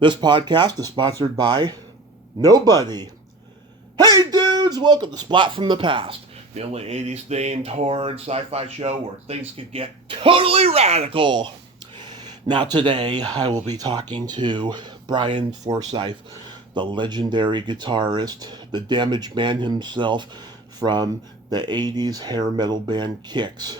This podcast is sponsored by nobody. Hey dudes, welcome to Splat from the Past, the only 80s themed horror and sci-fi show where things could get totally radical. Now today I will be talking to Brian Forsythe, the legendary guitarist, the damaged man himself from the 80s hair metal band Kix.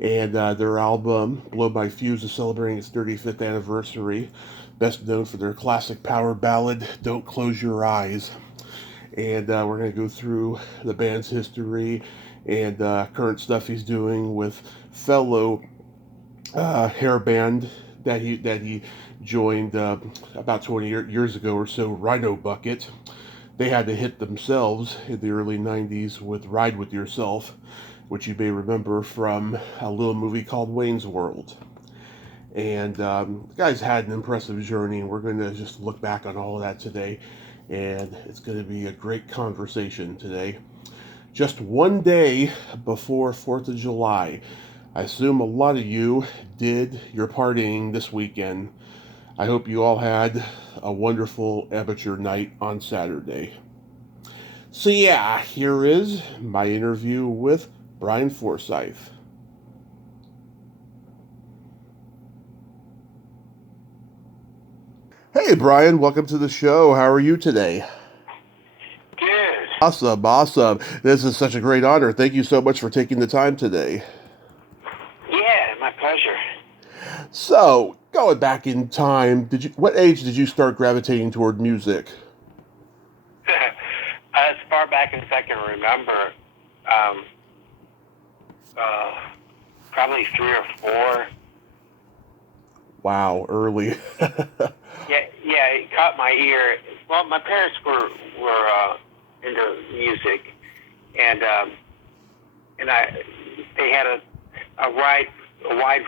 And their album, Blow My Fuse, is celebrating its 35th anniversary, best known for their classic power ballad, Don't Close Your Eyes. And we're going to go through the band's history and current stuff he's doing with fellow hair band that he joined about 20 years ago or so, Rhino Bucket. They had to hit themselves in the early 90s with Ride With Yourself, which you may remember from a little movie called Wayne's World. And the guy's had an impressive journey, and we're going to just look back on all of that today. And it's going to be a great conversation today. Just one day before 4th of July. I assume a lot of you did your partying this weekend. I hope you all had a wonderful amateur night on Saturday. So yeah, here is my interview with Brian Forsythe. Hey Brian, welcome to the show. How are you today? Good. Awesome. This is such a great honor. Thank you so much for taking the time today. Yeah, my pleasure. So, going back in time, what age did you start gravitating toward music? As far back as I can remember, probably 3 or 4. Wow, early. Yeah, it caught my ear. Well, my parents were into music, and they had a wide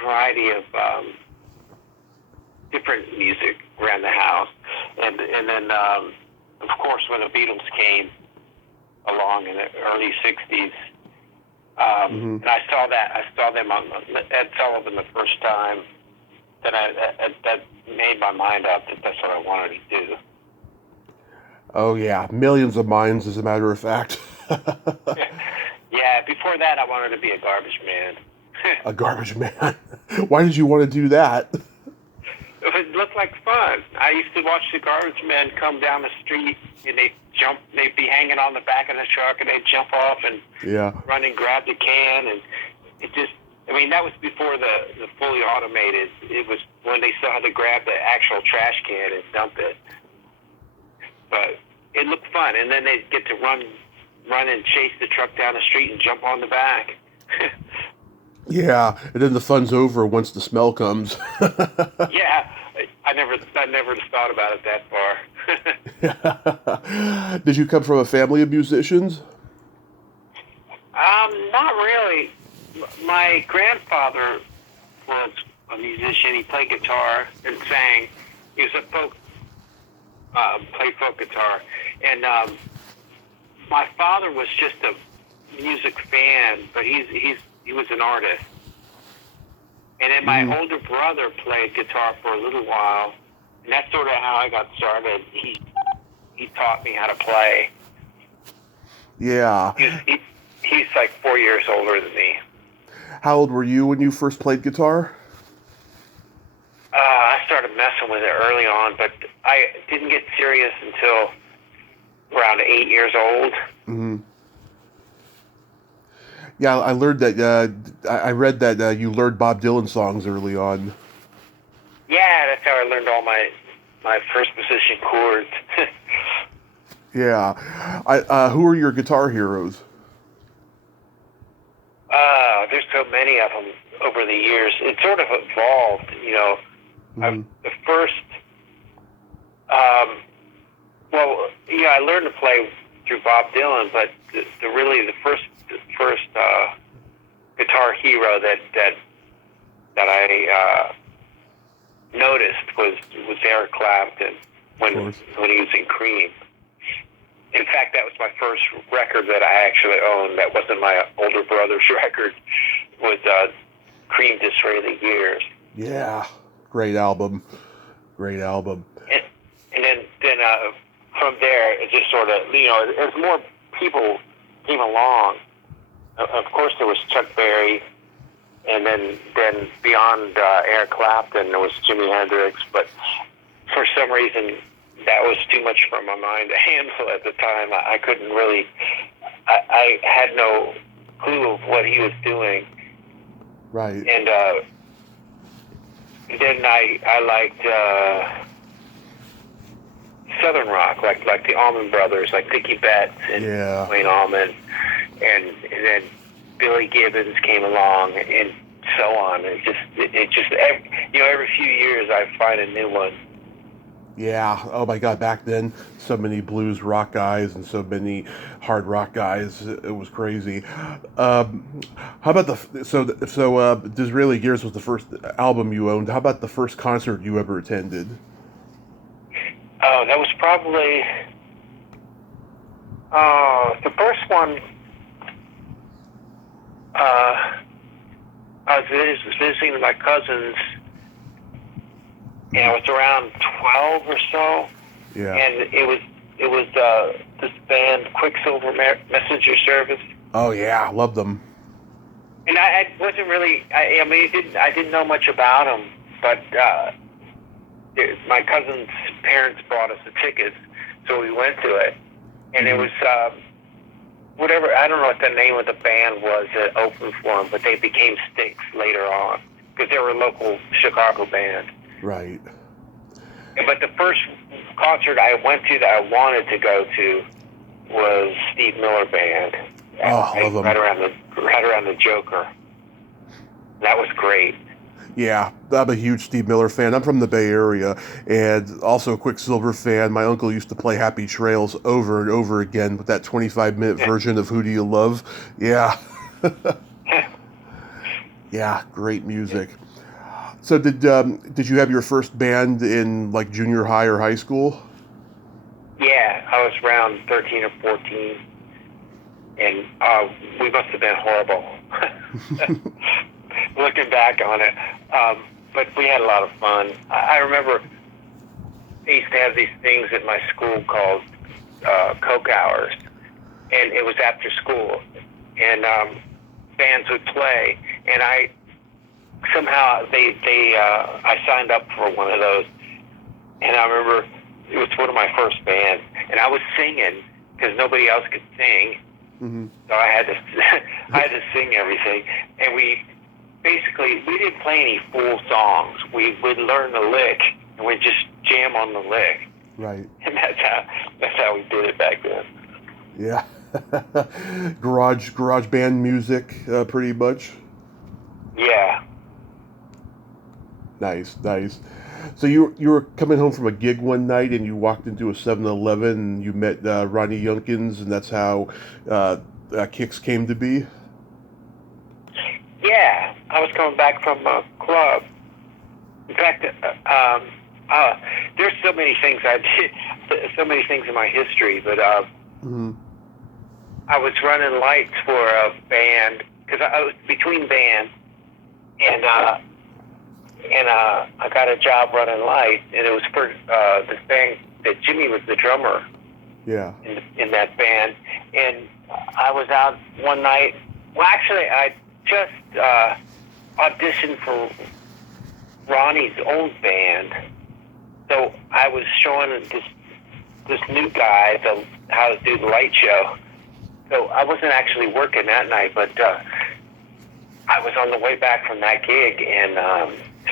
variety of different music around the house, and then of course when the Beatles came along in the early '60s, and I saw them on Ed Sullivan the first time. That made my mind up that that's what I wanted to do. Oh yeah, millions of minds, as a matter of fact. Yeah, before that I wanted to be a garbage man. A garbage man? Why did you want to do that? It looked like fun. I used to watch the garbage men come down the street, and they'd be hanging on the back of the truck, and they'd jump off and run and grab the can, and it just, that was before the fully automated. It was when they still had to grab the actual trash can and dump it. But it looked fun, and then they'd get to run and chase the truck down the street and jump on the back. Yeah, and then the fun's over once the smell comes. Yeah, I never thought about it that far. Did you come from a family of musicians? Not really. My grandfather was a musician. He played guitar and sang. He was played folk guitar. And my father was just a music fan, but he was an artist. And then my older brother played guitar for a little while, and that's sort of how I got started. He taught me how to play. Yeah. He's like 4 years older than me. How old were you when you first played guitar? I started messing with it early on, but I didn't get serious until around 8 years old. Mm-hmm. Yeah, I learned that. I read that you learned Bob Dylan songs early on. Yeah, that's how I learned all my first position chords. Yeah. Who are your guitar heroes? There's so many of them over the years. It sort of evolved, The first, I learned to play through Bob Dylan, but the first guitar hero that I noticed was Eric Clapton when he was in Cream. In fact, that was my first record that I actually owned. That wasn't my older brother's record. Was Cream Destroy the Years. Yeah, great album. And from there, it just sort of, as more people came along, of course there was Chuck Berry, and then beyond Eric Clapton, there was Jimi Hendrix, but for some reason, that was too much for my mind to handle at the time. I couldn't really, I had no clue of what he was doing. Right. And then I liked Southern rock, like the Allman Brothers, like Dickie Betts and Wayne Allman, and then Billy Gibbons came along, and so on. It just every few years I find a new one. Yeah. Oh my God. Back then, so many blues rock guys and so many hard rock guys. It was crazy. How about Disraeli Gears was the first album you owned. How about the first concert you ever attended? Oh, that was probably the first one. I was visiting with my cousins, and I was around 12 or so. Yeah. And it was this band, Quicksilver Messenger Service. Oh yeah, I love them. And I wasn't really. I didn't know much about them, but my cousin's parents bought us the tickets, so we went to it, and it was whatever. I don't know what the name of the band was that opened for them, but they became Styx later on because they were a local Chicago band. Right. But the first concert I went to that I wanted to go to was Steve Miller Band. Oh, I love them. Right around the Joker. That was great. Yeah, I'm a huge Steve Miller fan. I'm from the Bay Area, and also a Quicksilver fan. My uncle used to play Happy Trails over and over again with that 25-minute version of Who Do You Love? Yeah. Yeah, great music. So did you have your first band in like junior high or high school? Yeah, I was around 13 or 14, and we must have been horrible. Looking back on it, but we had a lot of fun. I remember I used to have these things at my school called Coke Hours, and it was after school, and bands would play, and I signed up for one of those, and I remember it was one of my first bands, and I was singing because nobody else could sing, so I had to sing everything, and we didn't play any full songs. We'd learn the lick, and we'd just jam on the lick. Right. And that's how we did it back then. Yeah. garage band music, pretty much. Yeah. Nice. So you were coming home from a gig one night, and you walked into a 7-Eleven, and you met Ronnie Youngkins, and that's how Kix came to be? Yeah, I was coming back from a club. In fact, there's so many things I did, so many things in my history, but I was running lights for a band, because I was between bands, and I got a job running lights, and it was for this band that Jimmy was the drummer. Yeah. In that band, and I was out one night. Well, actually, I just auditioned for Ronnie's old band, so I was showing this new guy how to do the light show. So I wasn't actually working that night, but I was on the way back from that gig and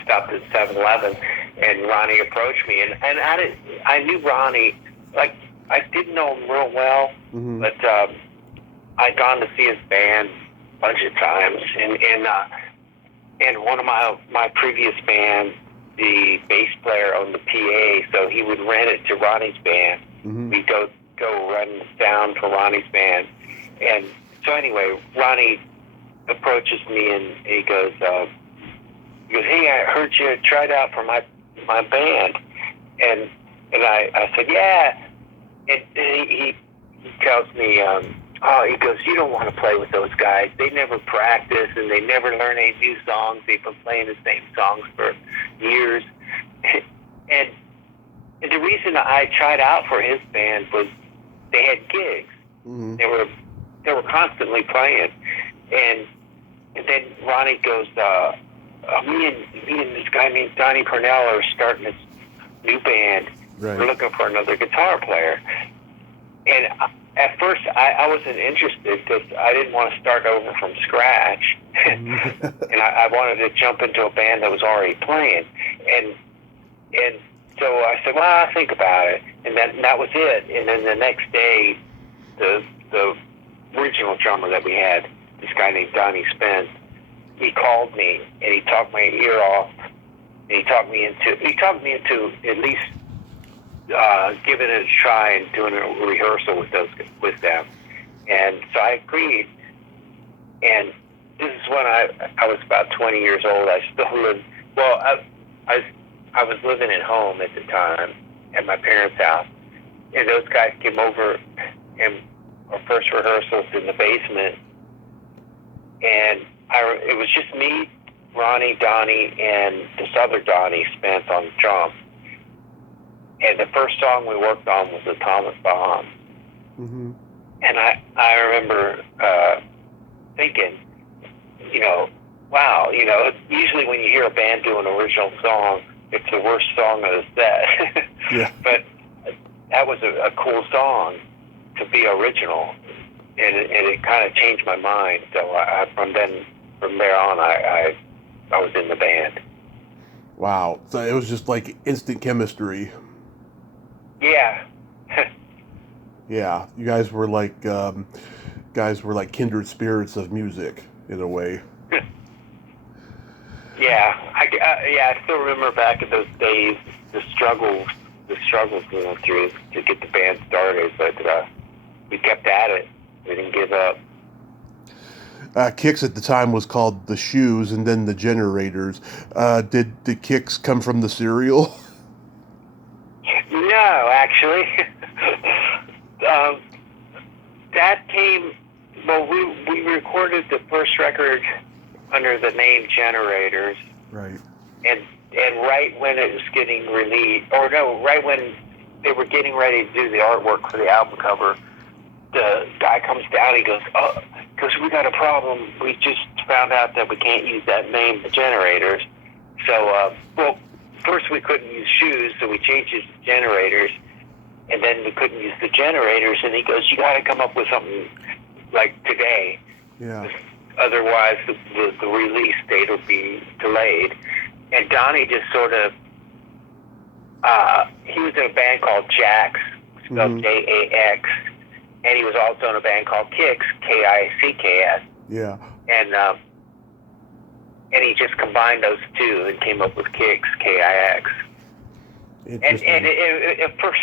stopped at 7-Eleven, and Ronnie approached me, and I knew Ronnie, like I didn't know him real well, but I'd gone to see his band a bunch of times, and one of my previous band, the bass player owned the PA, so he would rent it to Ronnie's band. We'd go run sound for Ronnie's band, and so anyway, Ronnie approaches me and he goes, "Hey, I heard you tried out for my band," and I said, "Yeah," and he tells me, he goes, "You don't want to play with those guys. They never practice and they never learn any new songs. They've been playing the same songs for years." And the reason I tried out for his band was they had gigs. Mm-hmm. They were constantly playing, and then Ronnie goes, me and this guy named Donnie Cornell are starting this new band. Right. We're looking for another guitar player. And at first, I wasn't interested because I didn't want to start over from scratch. Mm-hmm. And I wanted to jump into a band that was already playing. And so I said, well, I'll think about it. And that was it. And then the next day, the original drummer that we had, this guy named Donnie Spence, he called me and he talked my ear off. And he talked me into at least giving it a try and doing a rehearsal with them. And so I agreed. And this is when I was about 20 years old. I still lived, well, I was living at home at the time at my parents' house. And those guys came over, and our first rehearsals in the basement. And it was just me, Ronnie, Donnie, and this other Donnie Spence on the drums. And the first song we worked on was Atomic Bomb. Mm-hmm. And I remember thinking, wow, usually when you hear a band do an original song, it's the worst song of the set. Yeah. But that was a cool song to be original. And it kind of changed my mind. So from there on, I was in the band. Wow. So it was just like instant chemistry. Yeah. Yeah. You guys were like kindred spirits of music in a way. Yeah. I still remember back in those days the struggles we went through to get the band started, but we kept at it. We didn't give up. Kix at the time was called the Shoes, and then the Generators. Did the Kix come from the cereal? No, actually. That came. Well, we recorded the first record under the name Generators. Right. And right when it was getting released, or no, right when they were getting ready to do the artwork for the album cover, the guy comes down, he goes, oh, because we got a problem. We just found out that we can't use that name, the Generators. So, well, first we couldn't use Shoes, so we changed it to Generators, and then we couldn't use the Generators, and he goes, you got to come up with something like today. Yeah. Otherwise, the release date will be delayed. And Donnie just sort of, he was in a band called Jax, spelled Jax, and he was also in a band called Kix, Kicks. Yeah. And he just combined those two and came up with Kix, Kix. And at first,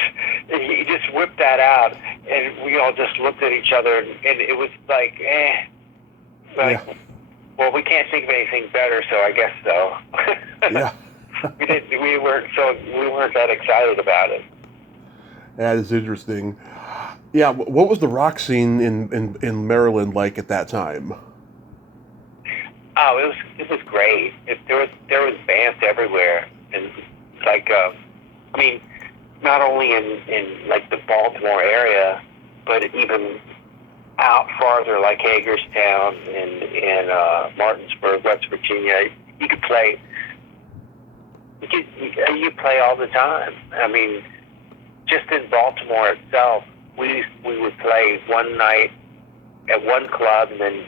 he just whipped that out, and we all just looked at each other, and it was like, yeah. Well, we can't think of anything better, so I guess so. Yeah. we weren't that excited about it. That is interesting. Yeah, what was the rock scene in Maryland like at that time? Oh, it was great. There was bands everywhere, and like I mean, not only in like the Baltimore area, but even out farther, like Hagerstown and Martinsburg, West Virginia. You could play. You play all the time. I mean, just in Baltimore itself, we would play one night at one club and then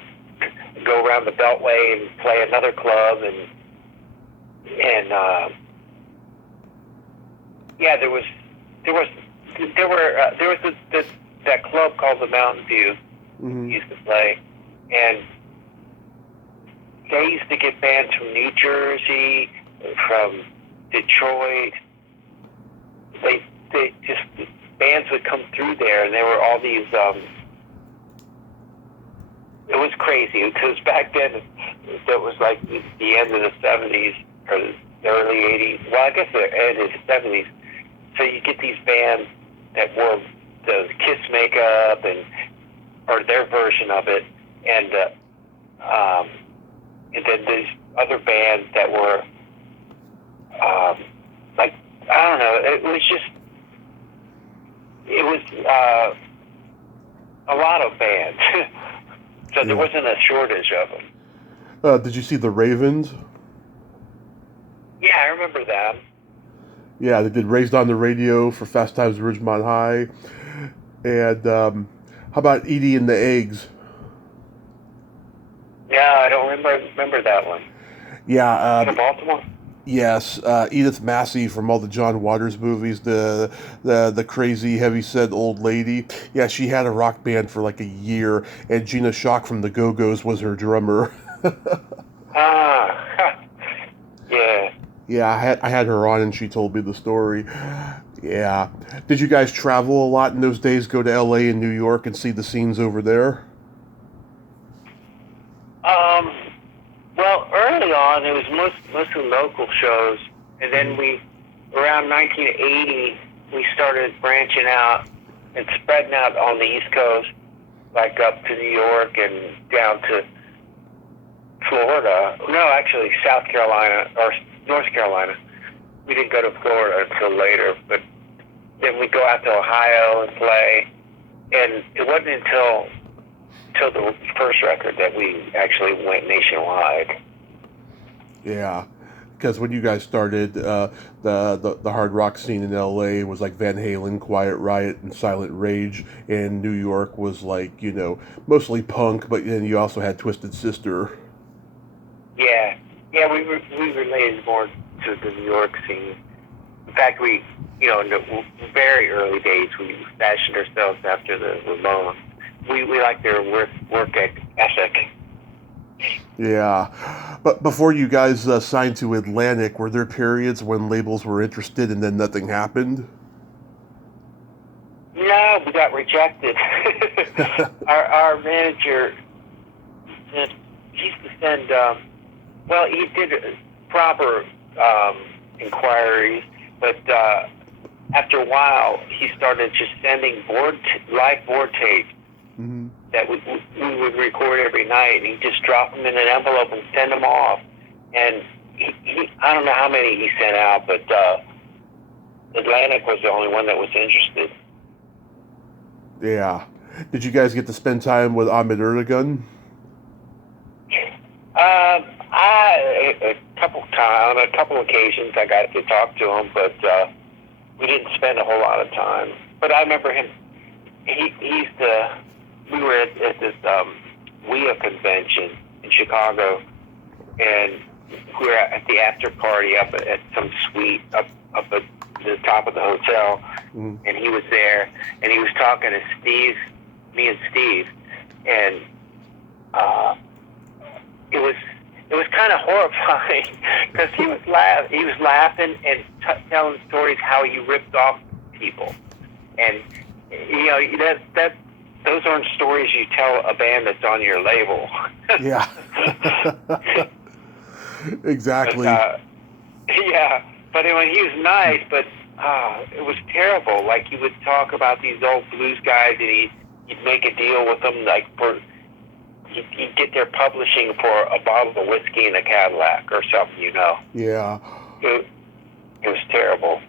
go around the Beltway and play another club and yeah, there was that club called the Mountain View. Mm-hmm. Used to play, and they used to get bands from New Jersey, from Detroit. They just bands would come through there, and there were all these. It was crazy because back then it was like the end of the '70s or the early '80s. Well, I guess the end of the '70s. So you get these bands that wore the Kiss makeup or their version of it, and then these other bands that were like, I don't know, it was just was a lot of bands, so there wasn't a shortage of them. Did you see the Ravens? Yeah, I remember that. Yeah, they did Raised on the Radio for Fast Times at Ridgemont High. And how about Edie and the Eggs? Yeah, I don't remember that one. Yeah. In Baltimore? Yes, Edith Massey from all the John Waters movies, the crazy heavyset old lady. Yeah, she had a rock band for like a year, and Gina Shock from the Go-Go's was her drummer. Yeah. Yeah, I had her on, and she told me the story. Yeah. Did you guys travel a lot in those days? Go to L.A. and New York and see the scenes over there? Well, early on, it was mostly local shows, and then around 1980, we started branching out and spreading out on the East Coast, like up to New York and down to Florida. No, actually, South Carolina or North Carolina. We didn't go to Florida until later, but then we go out to Ohio and play, and it wasn't until the first record that we actually went nationwide. Yeah, because when you guys started, the hard rock scene in L.A. was like Van Halen, Quiet Riot, and Silent Rage, and New York was like, mostly punk, but then you also had Twisted Sister. Yeah, we related more to the New York scene. In fact, in the very early days, we fashioned ourselves after the Ramones. We like their work ethic. Yeah, but before you guys signed to Atlantic, were there periods when labels were interested and then nothing happened? No, we got rejected. Our manager, he used to send, he did proper inquiries, but after a while, he started just sending live board tapes that we would record every night, and he'd just drop them in an envelope and send them off. And he I don't know how many he sent out, but Atlantic was the only one that was interested. Yeah. Did you guys get to spend time with Ahmet Erdogan? On a couple occasions, I got to talk to him, but we didn't spend a whole lot of time. But I remember him. We were at this WIA convention in Chicago, and we were at the after party up at some suite up at the top of the hotel, and he was there, and he was talking to me and Steve, and it was kind of horrifying because he was laughing and telling stories how he ripped off people, and those aren't stories you tell a band that's on your label. Yeah. Exactly. But, but anyway, he was nice, but it was terrible. Like, he would talk about these old blues guys, and he'd make a deal with them, like he'd get their publishing for a bottle of whiskey and a Cadillac or something, Yeah. It was terrible.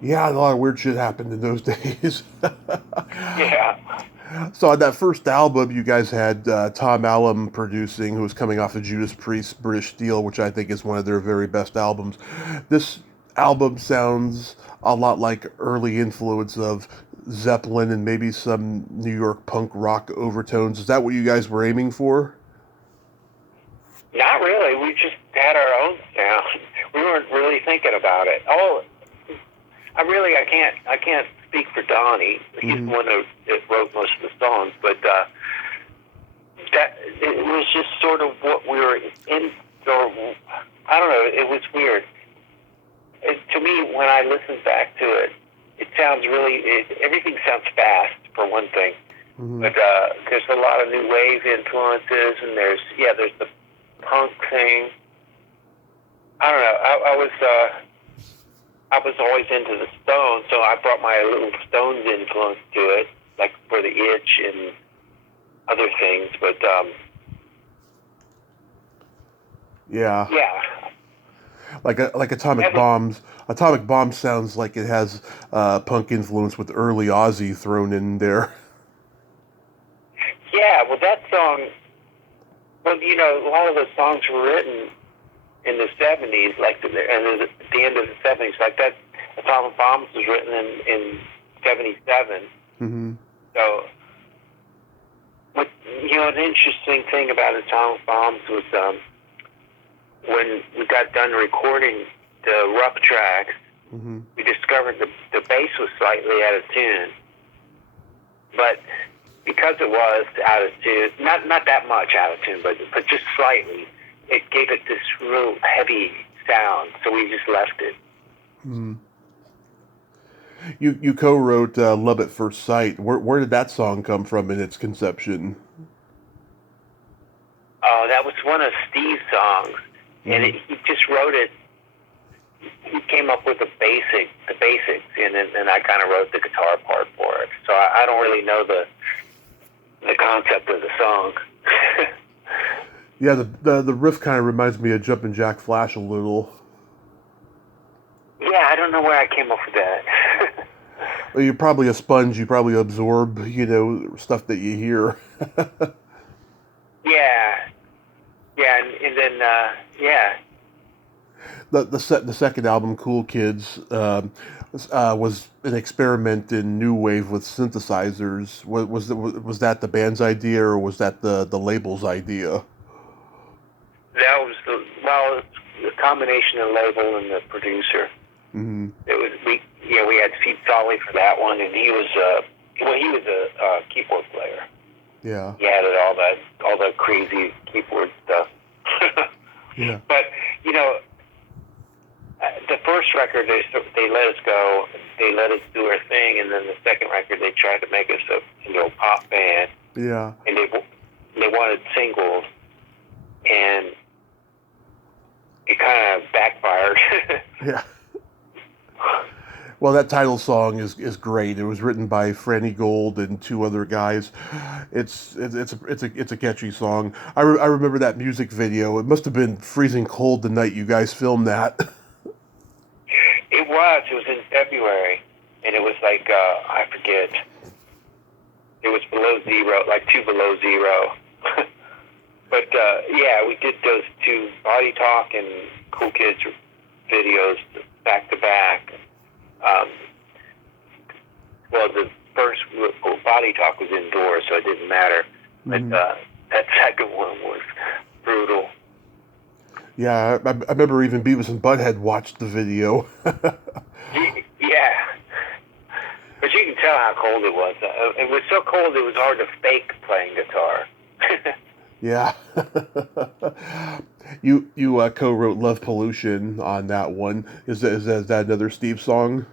Yeah, a lot of weird shit happened in those days. Yeah. So on that first album, you guys had Tom Allom producing, who was coming off of Judas Priest's British Steel, which I think is one of their very best albums. This album sounds a lot like early influence of Zeppelin and maybe some New York punk rock overtones. Is that what you guys were aiming for? Not really. We just had our own sound. We weren't really thinking about it. I can't speak for Donnie. He's the one that wrote most of the songs, but that it was just sort of what we were in. Or I don't know. It was weird. To me, when I listen back to it, it sounds everything sounds fast for one thing, but there's a lot of new wave influences, and there's the punk thing. I don't know. I was always into the Stones, so I brought my little Stones influence to it, like for the Itch and other things. But yeah. Like Atomic Bombs. Atomic Bomb sounds like it has punk influence with early Ozzy thrown in there. Yeah, well, that song. Well, you know, a lot of those songs were written in the 70s, like and at the end of the 70s, like that. Atomic Bombs was written in 77. Mm-hmm. So, what, you know, an interesting thing about Atomic Bombs was when we got done recording the rough tracks, mm-hmm. we discovered the bass was slightly out of tune. But because it was out of tune, not that much out of tune, but just slightly, it gave it this real heavy sound, so we just left it. Mm-hmm. You co-wrote "Love at First Sight." Where did that song come from in its conception? Oh, that was one of Steve's songs, and he just wrote it. He came up with the basics, and then I kind of wrote the guitar part for it. So I don't really know the concept of the song. Yeah, the riff kind of reminds me of Jumpin' Jack Flash a little. Yeah, I don't know where I came up with that. Well, you're probably a sponge. You probably absorb, stuff that you hear. Yeah, and then The second album, Cool Kids, was an experiment in new wave with synthesizers. Was that the band's idea, or was that the label's idea? That was the combination of label and the producer. Mm-hmm. We had Pete Solly for that one, and he was a keyboard player. Yeah. He added all the crazy keyboard stuff. Yeah. But the first record they let us go, they let us do our thing, and then the second record they tried to make us a pop band. Yeah. And they wanted singles, and it kind of backfired. Yeah. Well, that title song is great. It was written by Franny Gold and two other guys. It's a catchy song. I remember that music video. It must have been freezing cold the night you guys filmed that. It was in February, and it was like I forget. It was below zero, like 2 below zero. But yeah, we did those two Body Talk and Cool Kids videos back to back. Well, the first Body Talk was indoors, so it didn't matter. But that second one was brutal. Yeah, I remember even Beavis and Butthead watched the video. Yeah. But you can tell how cold it was. It was so cold it was hard to fake playing guitar. Yeah. You co-wrote Love Pollution on that one. Is that another Steve song?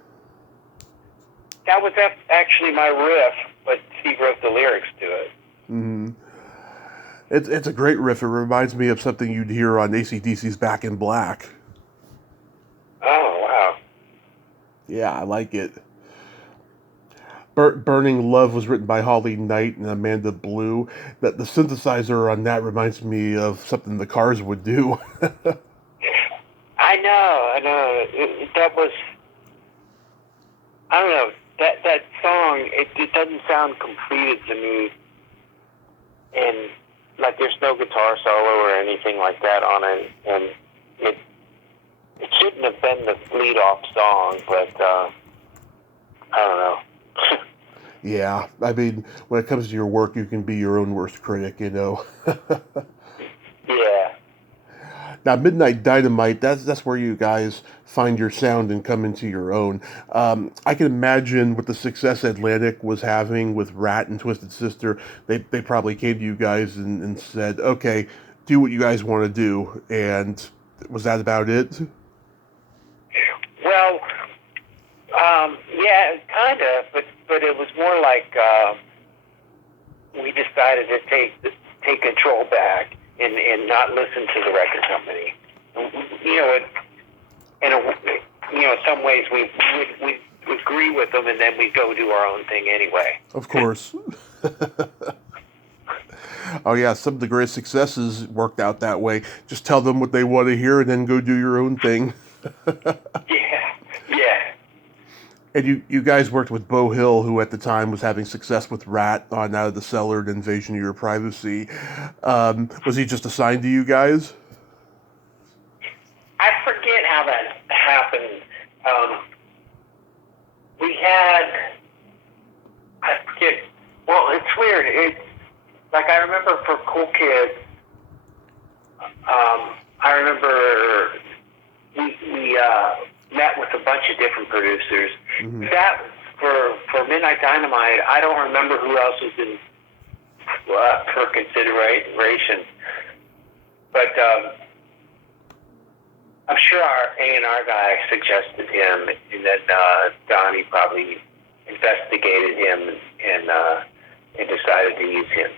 That was actually my riff, but Steve wrote the lyrics to it. Mm-hmm. It's a great riff. It reminds me of something you'd hear on AC/DC's Back in Black. Oh, wow. Yeah, I like it. Burning Love was written by Holly Knight and Amanda Blue. That the synthesizer on that reminds me of something the Cars would do. I know. That was, I don't know, that song, it doesn't sound completed to me. And, like, there's no guitar solo or anything like that on it. And it shouldn't have been the lead-off song, but, I don't know. Yeah, I mean, when it comes to your work, you can be your own worst critic, Yeah. Now, Midnight Dynamite, that's where you guys find your sound and come into your own. I can imagine with the success Atlantic was having with Rat and Twisted Sister, they probably came to you guys and said, okay, do what you guys want to do. And was that about it? Well, yeah, kind of, but it was more like we decided to take control back and not listen to the record company. In some ways we agree with them, and then we go do our own thing anyway. Of course. Oh yeah, some of the greatest successes worked out that way. Just tell them what they want to hear and then go do your own thing. Yeah. And you guys worked with Beau Hill, who at the time was having success with Rat on Out of the Cellar and Invasion of Your Privacy. Was he just assigned to you guys? I forget how that happened. We had, I forget, well, it's weird. It's like I remember for Cool Kids, I remember we met with a bunch of different producers. Mm-hmm. That for Midnight Dynamite, I don't remember who else was in for consideration, but I'm sure our A&R guy suggested him, and then Donnie probably investigated him and decided to use him.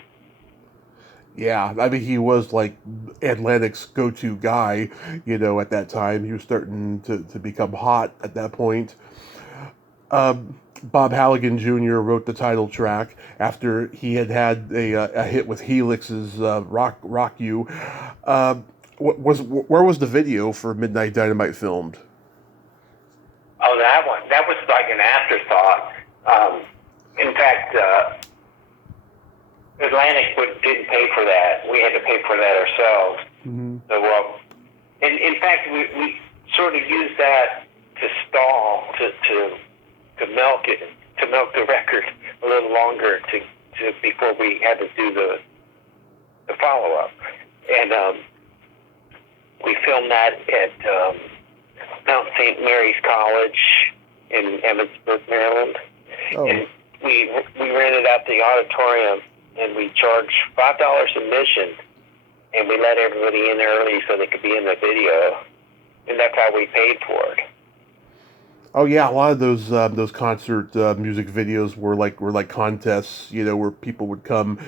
Yeah, I mean, he was like Atlantic's go-to guy, at that time. He was starting to become hot at that point. Bob Halligan Jr. wrote the title track after he had a hit with Helix's Rock You. Where was the video for Midnight Dynamite filmed? Oh, that one. That was like an afterthought. In fact, Atlantic didn't pay for that. We had to pay for that ourselves. Mm-hmm. So, in fact, we sort of used that to stall, to milk it, to milk the record a little longer to before we had to do the follow up. And we filmed that at Mount St. Mary's College in Emmitsburg, Maryland. Oh. And we rented out the auditorium, and we charged $5 admission, and we let everybody in early so they could be in the video, and that's how we paid for it. Oh yeah, a lot of those concert music videos were like contests, where people would come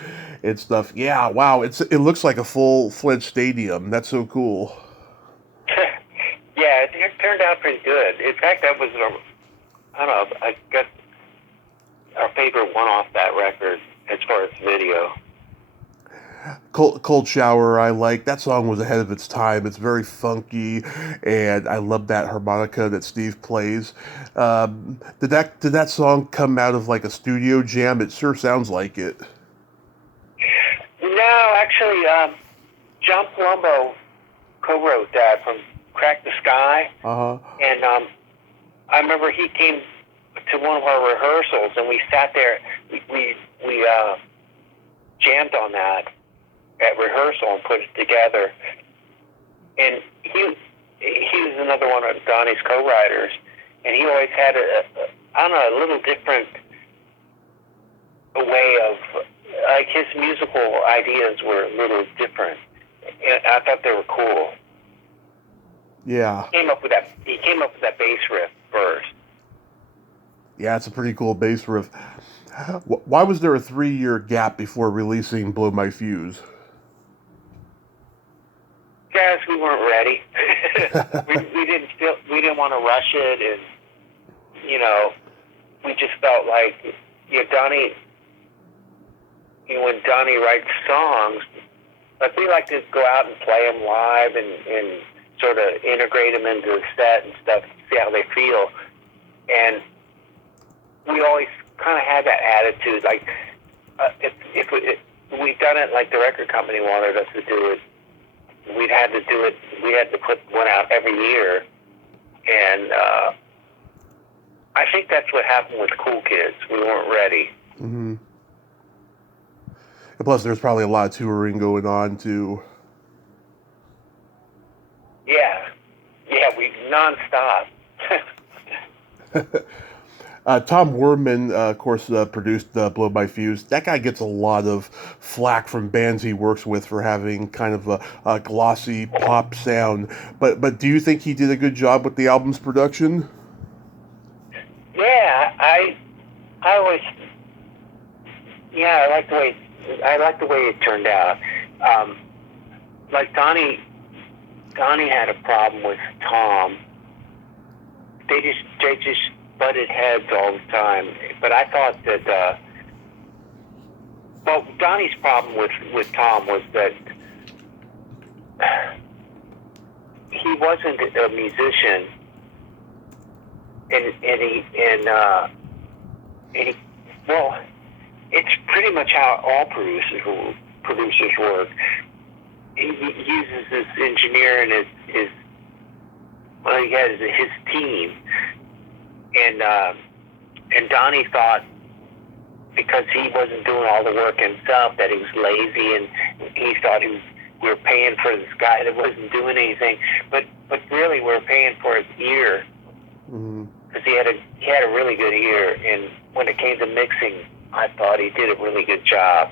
and stuff. Yeah, wow, it looks like a full-fledged stadium. That's so cool. Yeah, it turned out pretty good. In fact, that was I got our favorite one off that record as far as video. Cold Shower, I like. That song was ahead of its time. It's very funky, and I love that harmonica that Steve plays. Did that song come out of like a studio jam? It sure sounds like it. No, actually, John Palumbo co-wrote that from Crack the Sky. Uh-huh. And I remember he came to one of our rehearsals, and we sat there. We jammed on that at rehearsal and put it together. And he was another one of Donnie's co-writers, and he always had a little different way of, like, his musical ideas were a little different. And I thought they were cool. Yeah. He came up with that bass riff first. Yeah, it's a pretty cool bass riff. Why was there a 3-year gap before releasing Blow My Fuse? Because we weren't ready. we didn't want to rush it, and we just felt like Donnie. When Donnie writes songs, like, we like to go out and play them live and sort of integrate them into the set and stuff, see how they feel, and we always kind of had that attitude, like, if we'd done it like the record company wanted us to do it, we'd had to do it. We had to put one out every year, and I think that's what happened with Cool Kids. We weren't ready. Mm-hmm. And plus, there's probably a lot of touring going on too. Yeah, we nonstop. Tom Werman, of course, produced Blow My Fuse. That guy gets a lot of flack from bands he works with for having kind of a glossy pop sound. But do you think he did a good job with the album's production? Yeah, I always, I like the way it turned out. Like Donnie had a problem with Tom. They just butted heads all the time. But I thought that Well, Donnie's problem with Tom was that he wasn't a musician, and well, it's pretty much how all producers work. He uses his engineer and his he has his team, and Donnie thought, because he wasn't doing all the work himself, that he was lazy, and he thought we were paying for this guy that wasn't doing anything. But really, we're paying for his ear, because he had a really good ear. And when it came to mixing, I thought he did a really good job.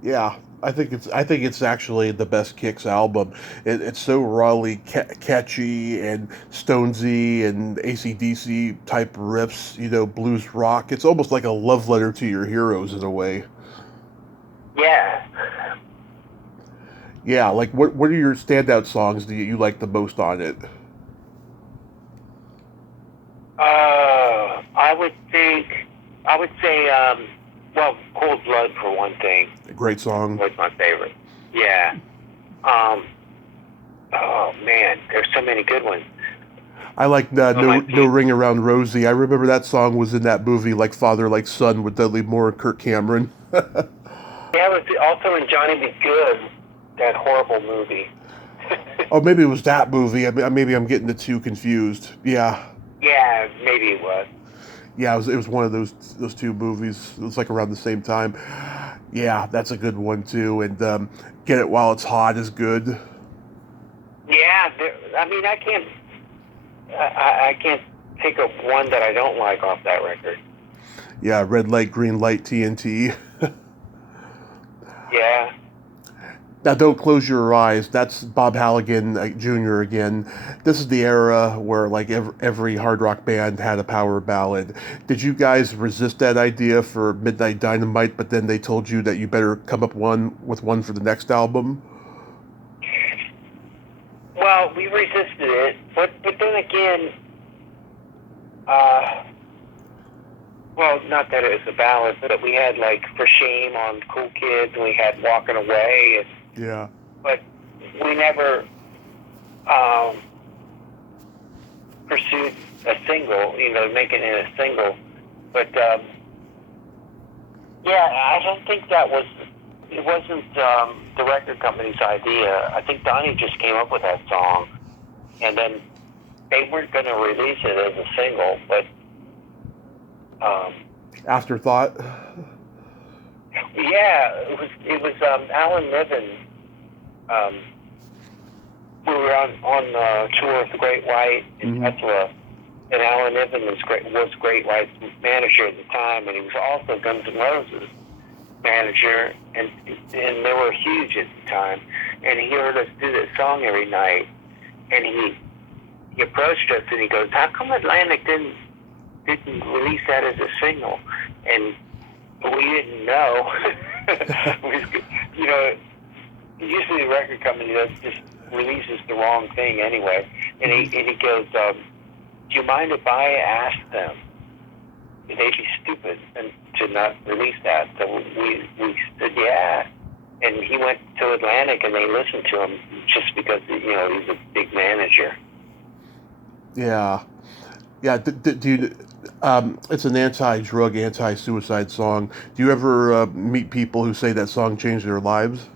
Yeah, I think it's actually the best Kix album. It's so rawly catchy and Stonesy and AC/DC type riffs, blues rock. It's almost like a love letter to your heroes in a way. Yeah. Yeah, like what are your standout songs that you like the most on it? I would say, well, Cold Blood for one thing. A great song. Was my favorite. Yeah. Oh man, there's so many good ones. I like No Ring Around Rosie. I remember that song was in that movie Like Father Like Son with Dudley Moore and Kirk Cameron. Yeah, it was also in Johnny Be Good, that horrible movie. Oh, maybe it was that movie. Maybe I'm getting the two confused. Yeah. Yeah, maybe it was. Yeah, it was one of those two movies. It was like around the same time. Yeah, that's a good one too. And Get It While It's Hot is good. Yeah, I can't think of one that I don't like off that record. Yeah, Red Light, Green Light, TNT. Yeah. Now, Don't Close Your Eyes. That's Bob Halligan Jr. again. This is the era where like every hard rock band had a power ballad. Did you guys resist that idea for Midnight Dynamite, but then they told you that you better come up with one for the next album? Well, we resisted it, but then again, well, not that it was a ballad, but we had like For Shame on Cool Kids, and we had Walking Away. Yeah. But we never pursued a single, making it a single. But yeah, I don't think it wasn't the record company's idea. I think Donnie just came up with that song, and then they weren't going to release it as a single, but Afterthought. Yeah, it was Alan Niven. We were on tour with the Great White in Tesla, and Alan Niven was Great White's manager at the time, and he was also Guns N' Roses manager, and they were huge at the time. And he heard us do that song every night, and he approached us and he goes, "How come Atlantic didn't release that as a single?" And we didn't know. Usually the record company just releases the wrong thing anyway. And he goes, "Do you mind if I ask them? They'd be stupid and to not release that." So we said, yeah. And he went to Atlantic and they listened to him just because, he's a big manager. Yeah. Yeah, do you, it's an anti-drug, anti-suicide song. Do you ever meet people who say that song changed their lives?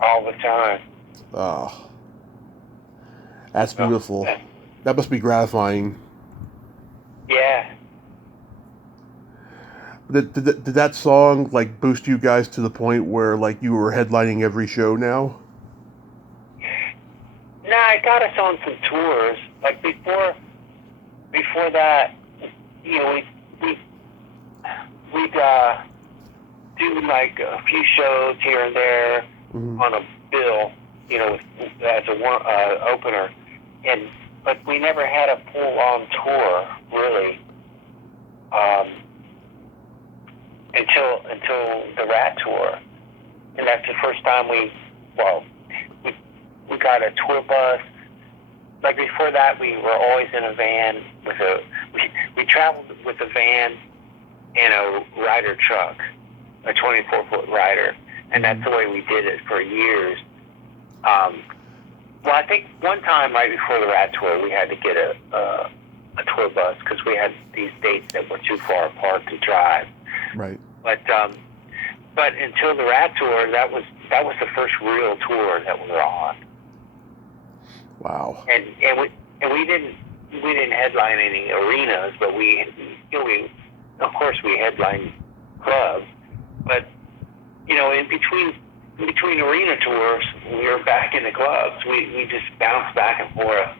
All the time. Oh. That's beautiful. Yeah. That must be gratifying. Yeah. Did that song, like, boost you guys to the point where, like, you were headlining every show now? Nah, it got us on some tours. Like, before that, we'd do like a few shows here and there on a bill, as a opener, but we never had a full-on tour really until the Rat tour, and that's the first time we got a tour bus. Like before that, we were always in a van we traveled with a van and a Ryder truck. a 24-foot rider, and that's the way we did it for years. Well, I think one time right before the Rat Tour, we had to get a tour bus because we had these dates that were too far apart to drive. Right. But until the Rat Tour, that was the first real tour that we were on. Wow. And we didn't headline any arenas, but we of course we headlined clubs. But in between arena tours, we were back in the clubs. We just bounced back and forth.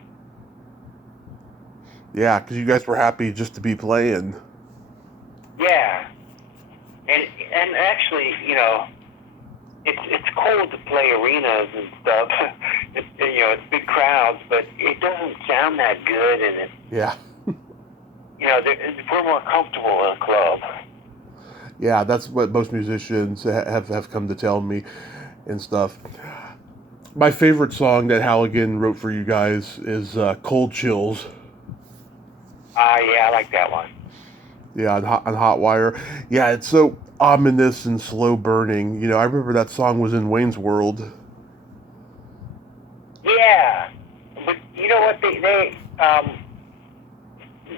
Yeah, because you guys were happy just to be playing. Yeah, and actually, it's cool to play arenas and stuff. It's big crowds, but it doesn't sound that good, and yeah. We're more comfortable in a club. Yeah, that's what most musicians have come to tell me and stuff. My favorite song that Halligan wrote for you guys is Cold Chills. Yeah, I like that one. Yeah, on Hot Wire. Yeah, it's so ominous and slow burning. I remember that song was in Wayne's World. Yeah, but you know what? They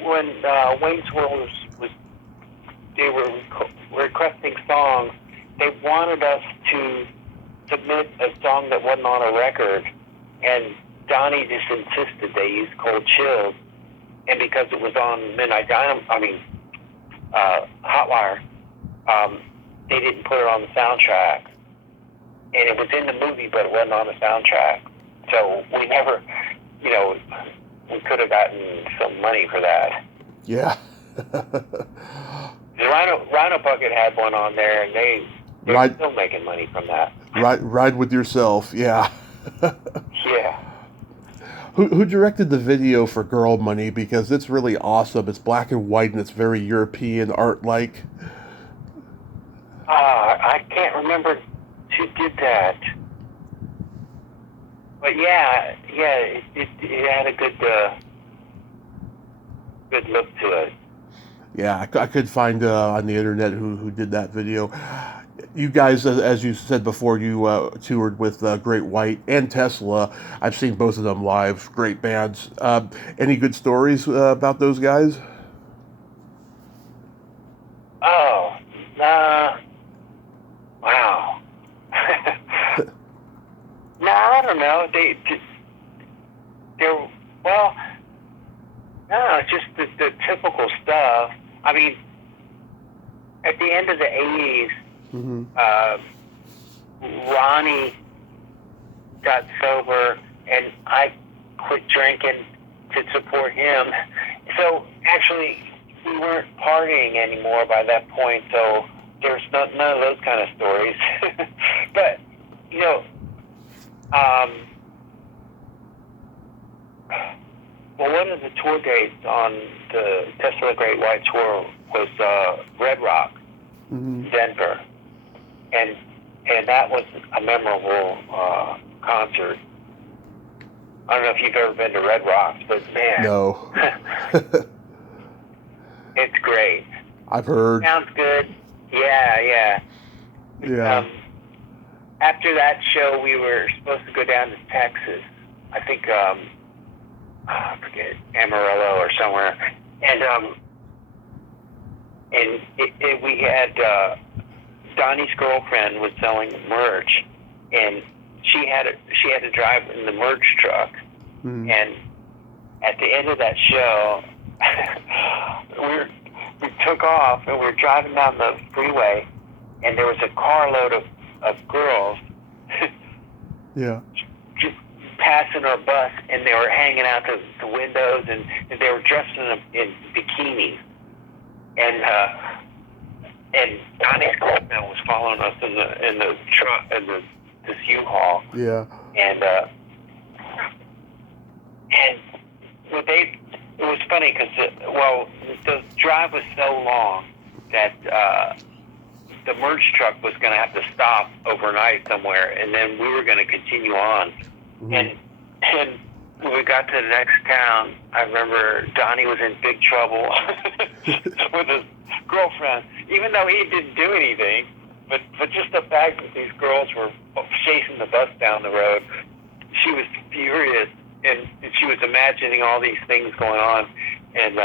when Wayne's World they were requesting songs, they wanted us to submit a song that wasn't on a record, and Donnie just insisted they use Cold Chills, and because it was on Midnight Hotwire, they didn't put it on the soundtrack, and it was in the movie, but it wasn't on the soundtrack, so we never, we could have gotten some money for that. Yeah. The Rhino Bucket had one on there, and they're still making money from that. Ride with Yourself, yeah. Yeah. Who directed the video for Girl Money? Because it's really awesome. It's black and white, and it's very European art-like. I can't remember who did that. But yeah, it had a good look to it. Yeah, I could find on the internet who did that video. You guys, as you said before, you toured with Great White and Tesla. I've seen both of them live. Great bands. Any good stories about those guys? Oh, wow. No, I don't know. They're well. No, just the typical stuff. I mean, at the end of the 80s, Ronnie got sober, and I quit drinking to support him. So actually, we weren't partying anymore by that point, so there's none of those kind of stories. But, well, one of the tour dates on the Tesla Great White Tour was Red Rock, Denver, and that was a memorable concert. I don't know if you've ever been to Red Rocks, but man, no, it's great. I've heard. Sounds good. Yeah. After that show, we were supposed to go down to Texas. I think. I forget, Amarillo or somewhere, and we had Donnie's girlfriend was selling merch, and she had to drive in the merch truck, and at the end of that show, we took off and we were driving down the freeway, and there was a carload of girls. Yeah. Passing our bus, and they were hanging out the windows, and they were dressed in bikinis, and Donnie's girlfriend was following us in the truck in this U-Haul. Yeah. And it was funny because the drive was so long that the merch truck was going to have to stop overnight somewhere, and then we were going to continue on. And when we got to the next town, I remember Donnie was in big trouble with his girlfriend, even though he didn't do anything. but just the fact that these girls were chasing the bus down the road, she was furious, and she was imagining all these things going on, and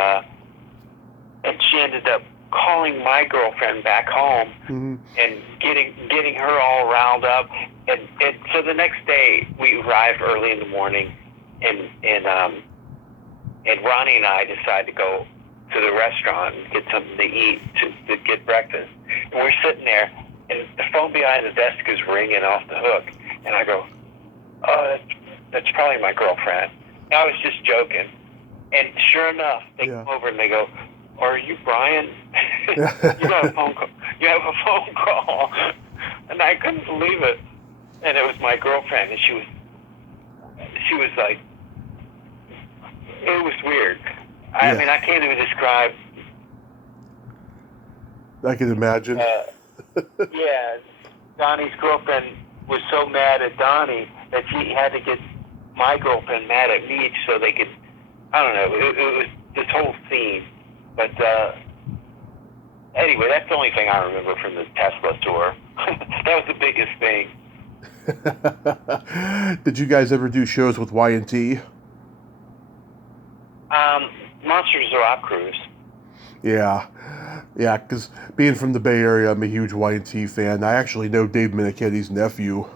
she ended up calling my girlfriend back home and getting her all riled up, and so the next day we arrived early in the morning, and Ronnie and I decided to go to the restaurant and get something to eat, to get breakfast. And we're sitting there, and the phone behind the desk is ringing off the hook. And I go, oh, that's probably my girlfriend. And I was just joking. And sure enough, they come over and they go, are you Brian? You have a phone call. You have a phone call. And I couldn't believe it. And it was my girlfriend, and she was like, it was weird. I mean, I can't even describe. I can imagine. Yeah, Donnie's girlfriend was so mad at Donnie that she had to get my girlfriend mad at me so they could, I don't know, it was this whole scene. But anyway, that's the only thing I remember from the Tesla tour. That was the biggest thing. Did you guys ever do shows with Y&T? Monsters of Rock Cruise. Yeah, because being from the Bay Area, I'm a huge Y&T fan. I actually know Dave Miniketti's nephew.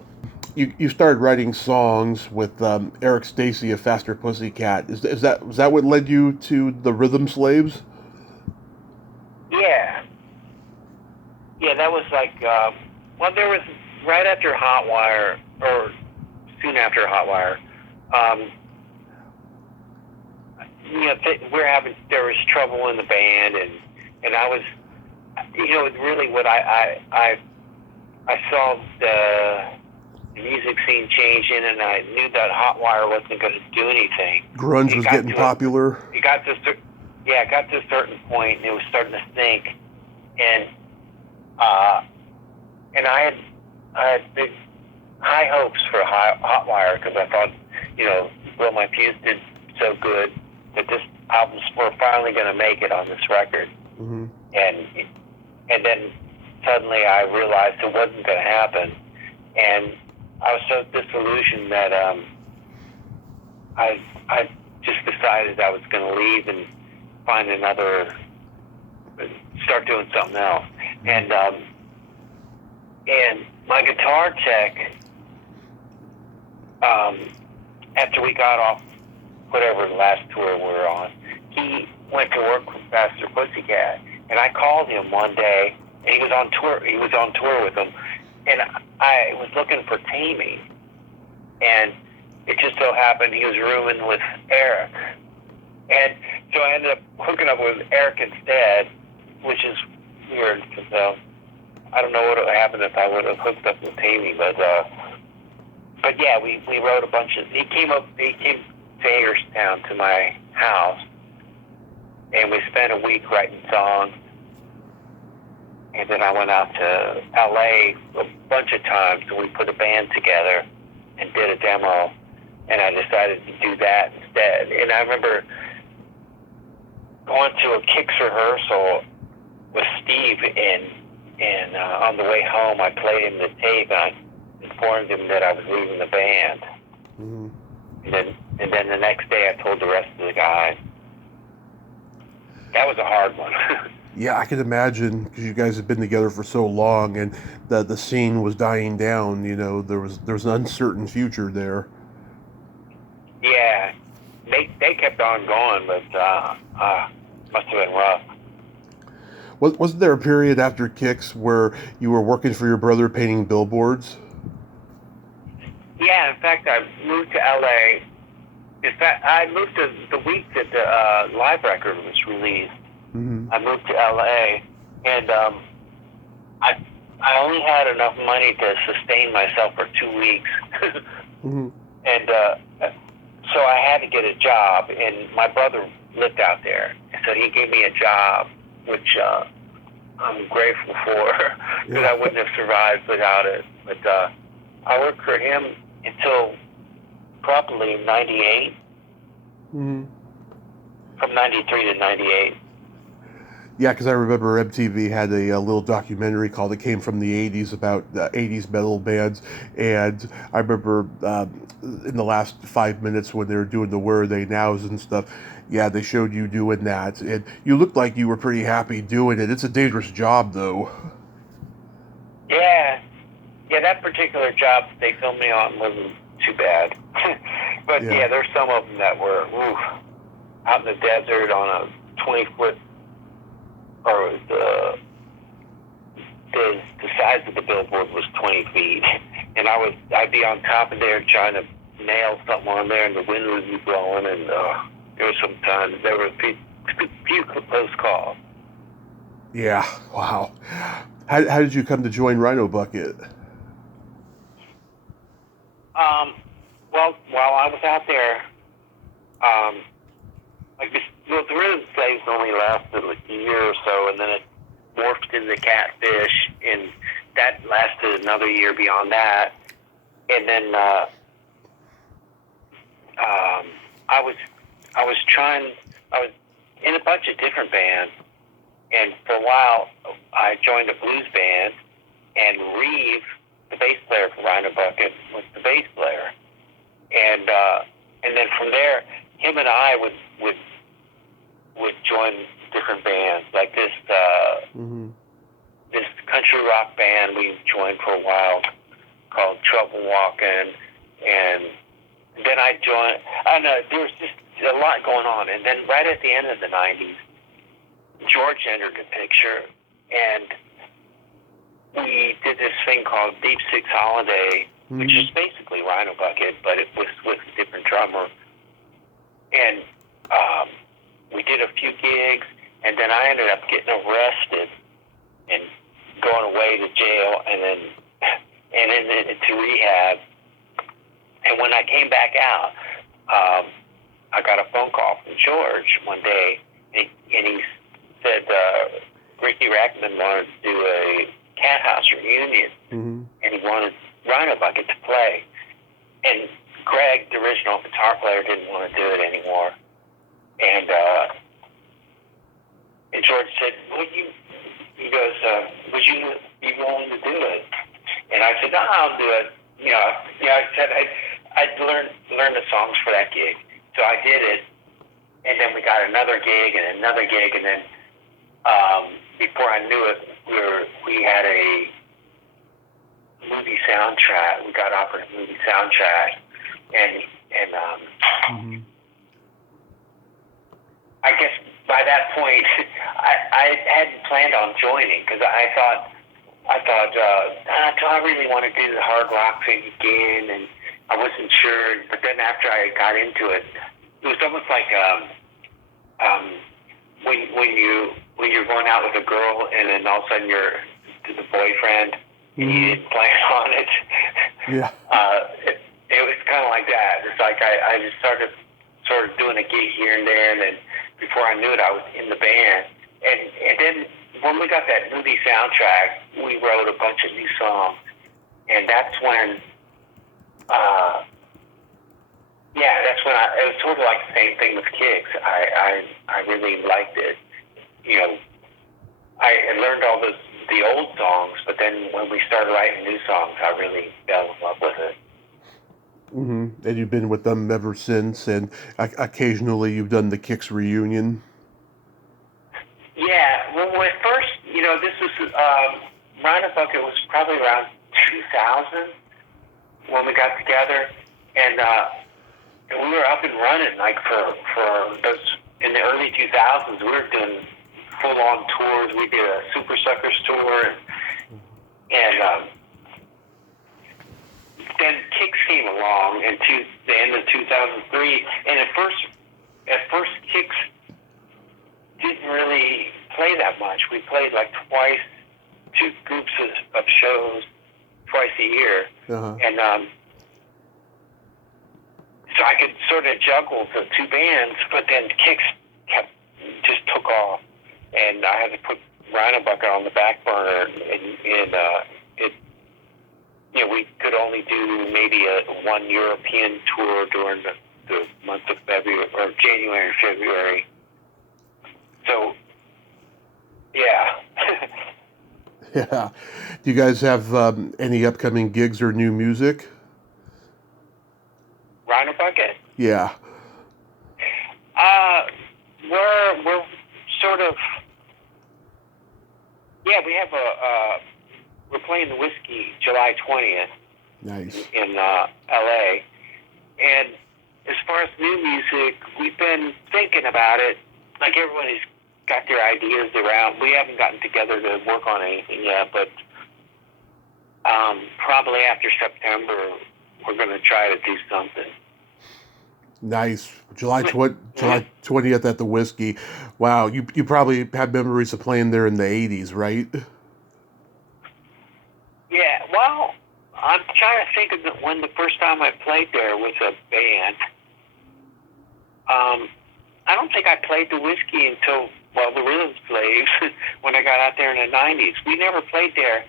You started writing songs with Eric Stacy of Faster Pussycat. Was that what led you to the Rhythm Slaves? Yeah, that was like, well, there was right after Hotwire, or soon after Hotwire, you know, there was trouble in the band, and I was, you know, really what I saw the music scene changing, and I knew that Hotwire wasn't going to do anything. Grunge was getting popular. It got to a certain point, and it was starting to sink, and I had big high hopes for Hotwire, because I thought, you know, Will My Fuse did so good that this album's we're finally going to make it on this record. Mm-hmm. And then suddenly I realized it wasn't going to happen, and I was so disillusioned that I just decided I was going to leave and find start doing something else. And my guitar tech, after we got off whatever last tour we were on, he went to work with Faster Pussycat, and I called him one day, and he was on tour. He was on tour with them, and I was looking for Tammy, and it just so happened he was rooming with Eric, and so I ended up hooking up with Eric instead, which is weird because I don't know what would have happened if I would have hooked up with Tammy, but yeah, we wrote a bunch of. He came to Hagerstown to my house, and we spent a week writing songs. And then I went out to LA a bunch of times, and we put a band together and did a demo, and I decided to do that instead. And I remember going to a Kix rehearsal with Steve, and on the way home I played him the tape, and I informed him that I was leaving the band. Mm-hmm. And then the next day I told the rest of the guys. That was a hard one. Yeah, I can imagine, because you guys have been together for so long, and the scene was dying down. You know, there was an uncertain future there. Yeah, they kept on going, but must have been rough. Wasn't there a period after Kix where you were working for your brother painting billboards? Yeah, in fact, I moved to LA. In fact, I moved to the week that the live record was released. Mm-hmm. I moved to LA, and I only had enough money to sustain myself for 2 weeks. Mm-hmm. And so I had to get a job, and my brother lived out there. So he gave me a job, which I'm grateful for, because I wouldn't have survived without it. But I worked for him until probably 98. Mm-hmm. From 93 to 98. Yeah, because I remember MTV had a little documentary called "It Came from the '80s" about '80s metal bands, and I remember in the last 5 minutes when they were doing the "Where Are They Nows" and stuff. Yeah, they showed you doing that, and you looked like you were pretty happy doing it. It's a dangerous job, though. Yeah, that particular job they filmed me on wasn't too bad, but yeah, there's some of them that were out in the desert on a 20-foot, or the size of the billboard was 20 feet, and I'd be on top of there trying to nail something on there, and the wind would be blowing, and there was some times there were a few close calls. Yeah, wow. How did you come to join Rhino Bucket? Well, while I was out there, the rhythm slaves only lasted like a year or so, and then it morphed into catfish, and that lasted another year beyond that. And then I was in a bunch of different bands, and for a while I joined a blues band, and Reeve, the bass player for Rhino Bucket, was the bass player, and then from there, him and I would join different bands, like this this country rock band we joined for a while called Trouble Walking, and then I joined. I don't know, there was just a lot going on, and then right at the end of the '90s, George entered the picture, and we did this thing called Deep Six Holiday, which is basically Rhino Bucket, but it was with a different drummer. And we did a few gigs, and then I ended up getting arrested and going away to jail, and then into rehab. And when I came back out, I got a phone call from George one day, and he said Ricky Rackman wanted to do a Cat House reunion, and he wanted Rhino Bucket to play. And Greg, the original guitar player, didn't want to do it anymore. And George said, he goes, would you be willing to do it? And I said, no, I'll do it. I said I'd learn the songs for that gig. So I did it, and then we got another gig, and then before I knew it, we had a movie soundtrack. We got offered a movie soundtrack, and I guess by that point, I hadn't planned on joining, because I thought I really want to do the hard rock thing again, and I wasn't sure. But then after I got into it, it was almost like when you're going out with a girl, and then all of a sudden you're the boyfriend, and you didn't plan on it. Yeah. It was kind of like that. It's like I just started sort of doing a gig here and there, and then before I knew it, I was in the band. And then when we got that movie soundtrack, we wrote a bunch of new songs, and that's when it was sort of like the same thing with Kix. I really liked it. I learned all the old songs, but then when we started writing new songs, I really fell in love with it. And you've been with them ever since, and occasionally you've done the Kix reunion. Yeah, well, at first, this was, Rhino Bucket was probably around 2000 when we got together, and we were up and running, like, for those, in the early 2000s, we were doing full-on tours. We did a Super Suckers tour, and then Kix came along in the end of 2003, and at first Kix didn't really play that much. We played like two groups of shows twice a year, and so I could sort of juggle the two bands, but then Kix just took off, and I had to put Rhino Bucket on the back burner, and we could only do maybe one European tour during the month of February, or January and February. So Yeah. Do you guys have any upcoming gigs or new music? Rhino Bucket? Yeah. We're sort of, yeah, we have we're playing the Whiskey July 20th. Nice. In LA. And as far as new music, we've been thinking about it. Like, everybody's got their ideas around. We haven't gotten together to work on anything yet, but probably after September, we're going to try to do something. Nice. July 20th at the Whiskey. Wow, you probably have memories of playing there in the 80s, right? Yeah, well, I'm trying to think of when the first time I played there with a band. I don't think I played the Whiskey until, well, the Rhythm Slaves, when I got out there in the 90s. We never played there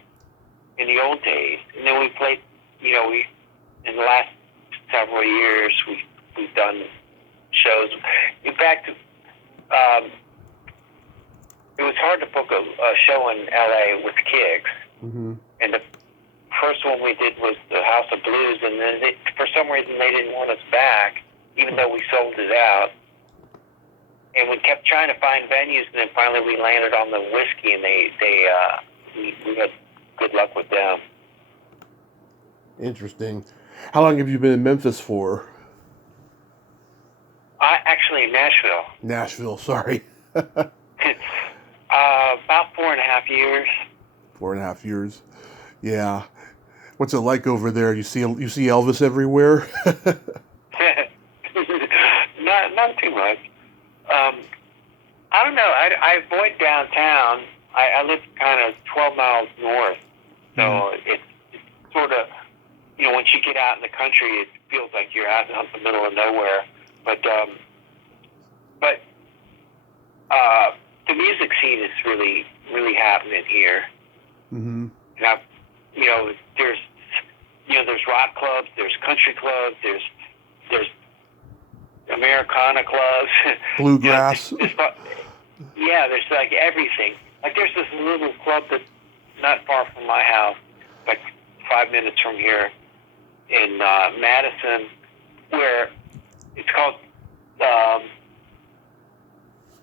in the old days. And then we played, in the last several years, we've done shows. In fact, it was hard to book a show in LA with Kix. Mm-hmm. And the first one we did was the House of Blues, and then for some reason they didn't want us back, even though we sold it out. And we kept trying to find venues, and then finally we landed on the Whiskey, and we had good luck with them. Interesting. How long have you been in Memphis for? Actually, in Nashville. Nashville, sorry. About 4.5 years. 4.5 years. Yeah. What's it like over there? You see Elvis everywhere? Not too much. I don't know. I avoid downtown. I live kind of 12 miles north, so it's sort of, once you get out in the country, it feels like you're out in the middle of nowhere. But the music scene is really, really happening here. Mm-hmm. And there's rock clubs, there's country clubs, there's Americana clubs, bluegrass. There's like everything. Like, there's this little club that's not far from my house, like 5 minutes from here in Madison, where it's called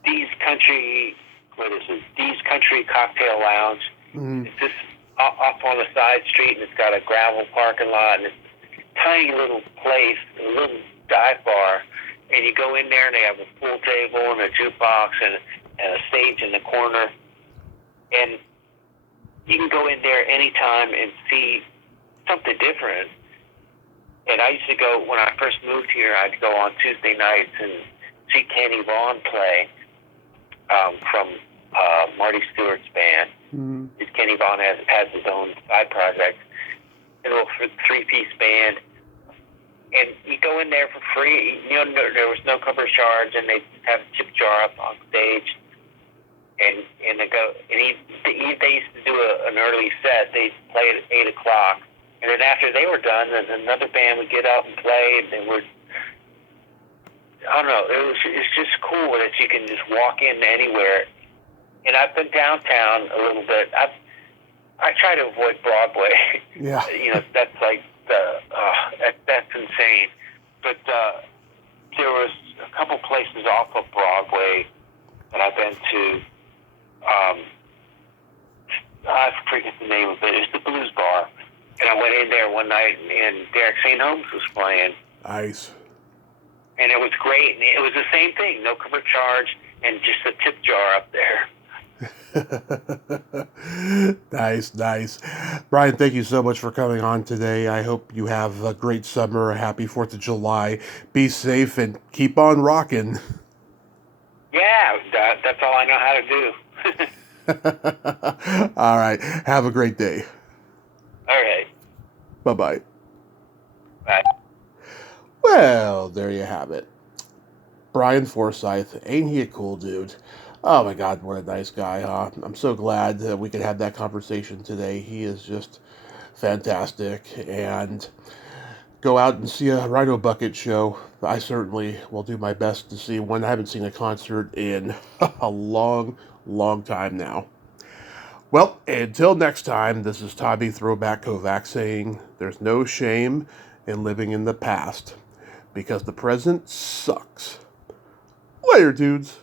Dee's Country. What is it? Dee's Country Cocktail Lounge. Mm-hmm. It's just off on the side street, and it's got a gravel parking lot, and it's a tiny little place, a little dive bar, and you go in there, and they have a pool table and a jukebox and a stage in the corner, and you can go in there anytime and see something different. And I used to go, when I first moved here, I'd go on Tuesday nights and see Kenny Vaughan play from Marty Stewart's band. Mm-hmm. Kenny Vaughan has his own side project, a little three-piece band. And you go in there for free. There was no cover charge, and they have a tip jar up on stage. And they go, and they used to do an early set. They play at 8:00, and then after they were done, then another band would get up and play, and they were, I don't know, it's just cool that you can just walk in anywhere. And I've been downtown a little bit. I try to avoid Broadway. Yeah. That's like that's insane. But there was a couple places off of Broadway that I've been to. I forget the name of it. It's the Blues Bar. And I went in there one night, and Derek St. Holmes was playing. Nice. And it was great. And it was the same thing. No cover charge and just a tip jar up there. Nice. Brian, thank you so much for coming on today. I hope you have a great summer, a happy 4th of July. Be safe and keep on rocking. Yeah, that's all I know how to do. All right. Have a great day. All right. Bye-bye. Bye. Well, there you have it. Brian Forsythe. Ain't he a cool dude? Oh my God, what a nice guy, huh? I'm so glad that we could have that conversation today. He is just fantastic. And go out and see a Rhino Bucket show. I certainly will do my best to see one. I haven't seen a concert in a long time now. Well, until next time, this is Tommy Throwback Kovac saying there's no shame in living in the past because the present sucks. Later, dudes.